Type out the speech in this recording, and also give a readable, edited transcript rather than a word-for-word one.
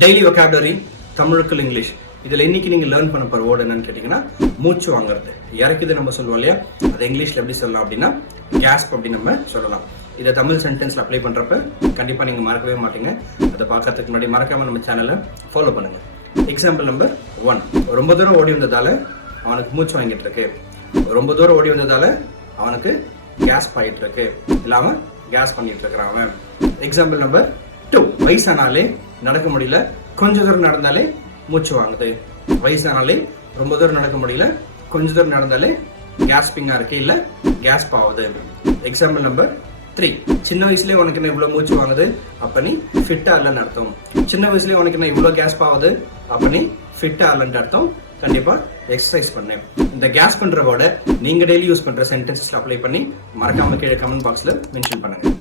Daily vocabulary தமிழுக்குள் English இதில் இன்னைக்கு நீங்கள் லேர்ன் பண்ண போகிற வேர்டு என்னன்னு கேட்டிங்கன்னா மூச்சு வாங்குறது. இறக்குது நம்ம சொல்லுவோம் இல்லையா, அதை இங்கிலீஷில் எப்படி சொல்லலாம் அப்படின்னா கேஸ்ப் அப்படின்னு நம்ம சொல்லலாம். இதை தமிழ் சென்டென்ஸில் அப்ளை பண்ணுறப்ப கண்டிப்பாக நீங்கள் மறக்கவே மாட்டீங்க. அதை பார்க்கறதுக்கு முன்னாடி மறக்காமல் நம்ம சேனலை ஃபாலோ பண்ணுங்கள். Example number 1. ரொம்ப தூரம் ஓடி வந்ததால் அவனுக்கு மூச்சு வாங்கிட்டு இருக்கு. ரொம்ப தூரம் ஓடி வந்ததால் அவனுக்கு கேஸ்ப் ஆகிட்டு இருக்கு, இல்லாமல் கேஸ் பண்ணிட்டு இருக்கிறான் அவன். Example number 2. வயசானாலே நடக்க முடியல, கொஞ்ச தூரம் நடந்தாலே மூச்சு வாங்குது. வயசானாலே ரொம்ப தூரம் நடக்க முடியல, கொஞ்ச தூரம் நடந்தாலே கேஸ்பிங்கா இருக்கு, இல்ல கேஸ்ப் ஆகுது. Example number 3. சின்ன வயசுலயே உனக்கு என்ன இவ்வளவு மூச்சு வாங்குது, அப்ப நீ ஃபிட்டா இல்லைன்னு அர்த்தம். சின்ன வயசுலயே உனக்கு என்ன இவ்வளவு கேஸ்ப் ஆகுது, அப்ப நீ ஃபிட்டா இல்லைன்னு அர்த்தம். கண்டிப்பா எக்ஸசைஸ் பண்ணு. இந்த கேஸ் பண்ற வேர்டை நீங்க டெய்லி யூஸ் பண்ற சென்டென்சஸ்ல அப்ளை பண்ணி மறக்காம கீழே கமெண்ட் பாக்ஸ்ல மென்ஷன் பண்ணுங்க.